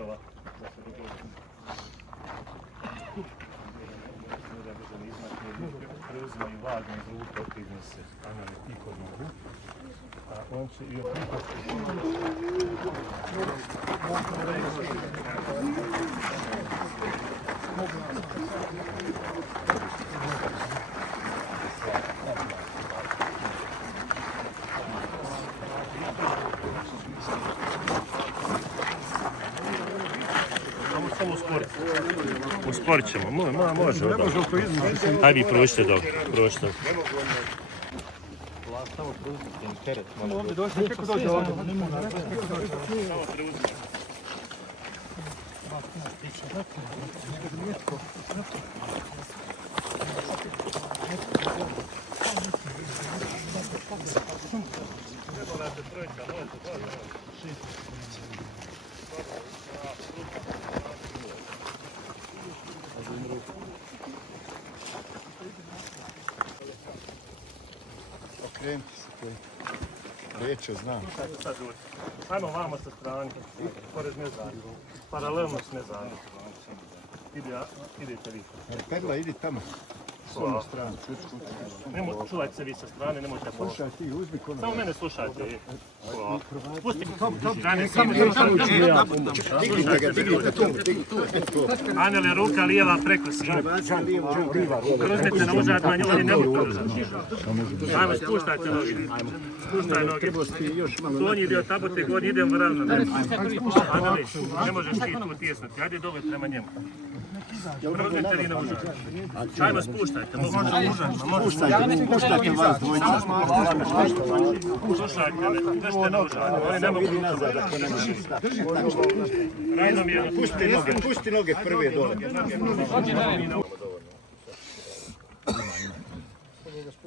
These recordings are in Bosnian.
ruke ovako. Da se ruke preuzimaju vagno iz ruke, okrivne se anale tiko nogu. A on će i oprikati. Samo usporit ćemo, može. Aj vi prođite dobro, prođite. Samo preuzite teret. Ovdje došli, kako dođe ovdje? Samo preuzite. Okrenuti se koji. Riječe znam. Ajmo vamo sa strane, pored mezara. Paralelno s mezara. Idete vi. Perla, idi tamo. S onu stranu. Čuvajte se vi sa strane, nemojte pomoći. Slušaj ti, uzmi kono. Samo mene slušajte. Pusti Dignite tu. Anele, ruka lijeva preko se. Kruznice na užad manje, oni ne mogu kruzati. Ajmo, spuštajte noge. Spuštaj noge. Donji dio tabote, god idem ravno. Anele, ne možeš ti tu tijesnuti. Ajde dole prema njemu. Kruznice vi na užad. Ajmo, spuštajte. Puštajte vas dvojica. Slušajte me, držite na užad. Oni ne mogu nazad. Pusti noge prve dole.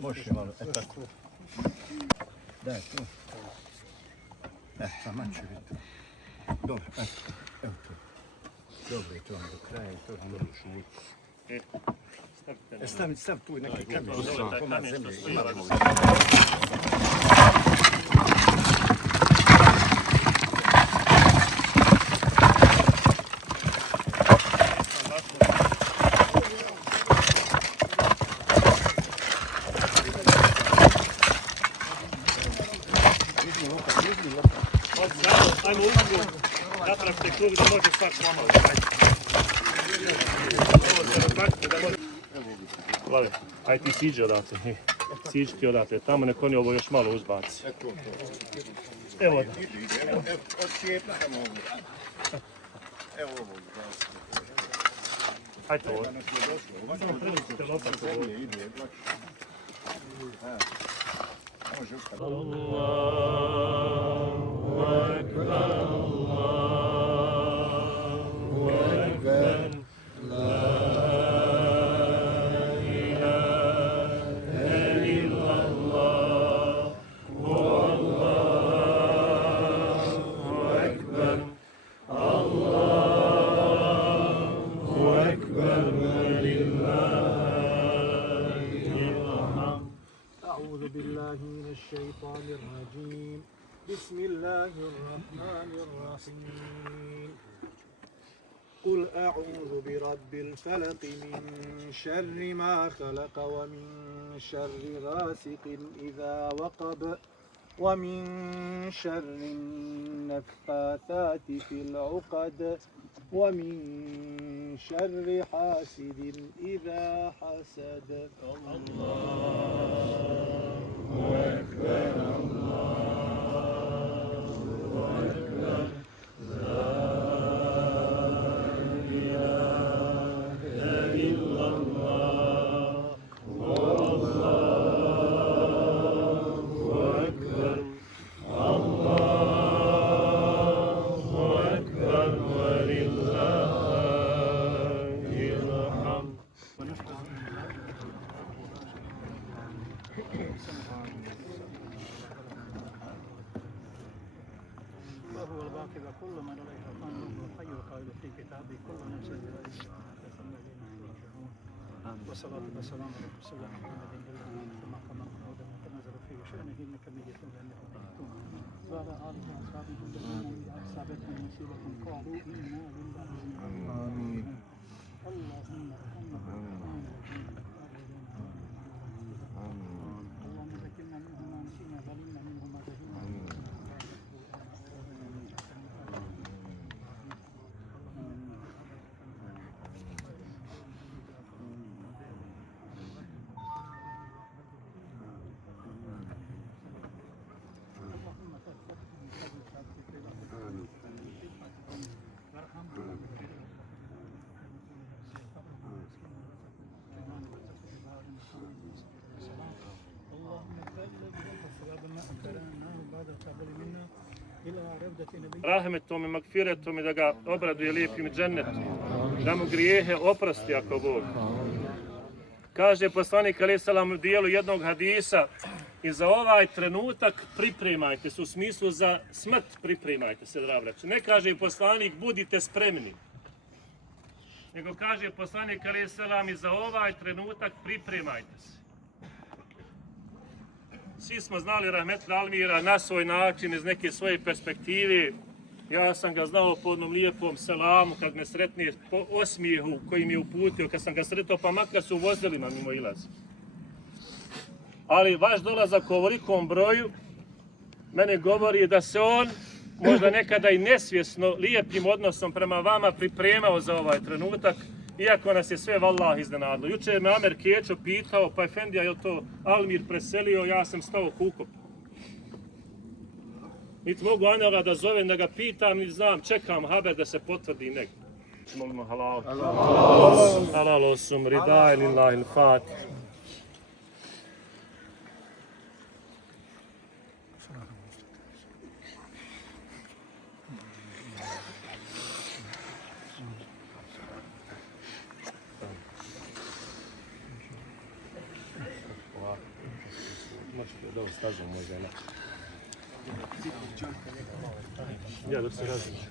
Može malo, tako. Daj tu. Sama ću vidjeti. Dobro, evo to. Dobro je to do kraja i to možeš uvijek. Stav tu neki kamen. Komad zemlje. Ajmo uzmano, napravite krug da može svak slomati. Vlade, aj ti siđi odate. Siđi ti odate, tamo nek oni ovo još malo uzbaci. Evo da. Odcijepi samo ovo. Evo ovo. Hajde ovo. Samo preuzite lopatu ovo. Allahu Ekber, Allahu Ekber, la ilahe illallah, Allahu Ekber, Allahu Ekber, lillahi أعوذ بالله من الشيطان الرجيم بسم الله الرحمن الرحيم قل أعوذ برب الفلق من شر ما خلق ومن شر غاسق إذا وقب ومن شر النفاثات في العقد ومن شر حاسد إذا حسد الله أكبر الله أكبر لا إله إلا الله والله أكبر الله أكبر ولله الحمد وهو الباقي وكل من عليها فان وهو الحي القائل في كتابه كل نفس ذائقة الموت والصلاة والسلام على رسول الله محمد كما كما نزل فيه شأنه إنك ميت وإنكم ميتون وعلى آله وأصحابه أجمعين وأصحابه من يصيبكم قالوا إنا لله وإنا إليه راجعون اللهم اللهم ذكرنا منه ما نسينا وعلمنا منه ما جهلنا rahmetom i magfiretom i da ga obraduje lijepim džennetom, da mu grijehe oprosti ako Bog. Kaže poslanik alejhi selam u dijelu jednog hadisa, i za ovaj trenutak pripremajte se, u smislu za smrt pripremajte se, draga braćo. Ne kaže poslanik budite spremni, nego kaže poslanik alejhi selam i za ovaj trenutak pripremajte se. Svi smo znali rahmetli Almira na svoj način, iz neke svoje perspektive. Ja sam ga znao po jednom lijepom selamu, kad me sretne, po osmijehu koji mi je uputio, kad sam ga sretao, pa makar su u vozilima mimo ilazi. Ali vaš dolazak u ovolikom broju mene govori da se on možda nekada i nesvjesno lijepim odnosom prema vama pripremao za ovaj trenutak, iako nas je sve vallaha iznenadilo. Jučer me Amer Kečo pitao, pa efendija, je li to Almir preselio, ja sam stao kukop. Niti mogu onoga da zovem, da ga pitam, niti znam, čekam haber da se potvrdi negdje. Molimo halal. Halal osum, ridaj lillahi l-fatih. Možete da ostavim možda ne. Ja dok se različu.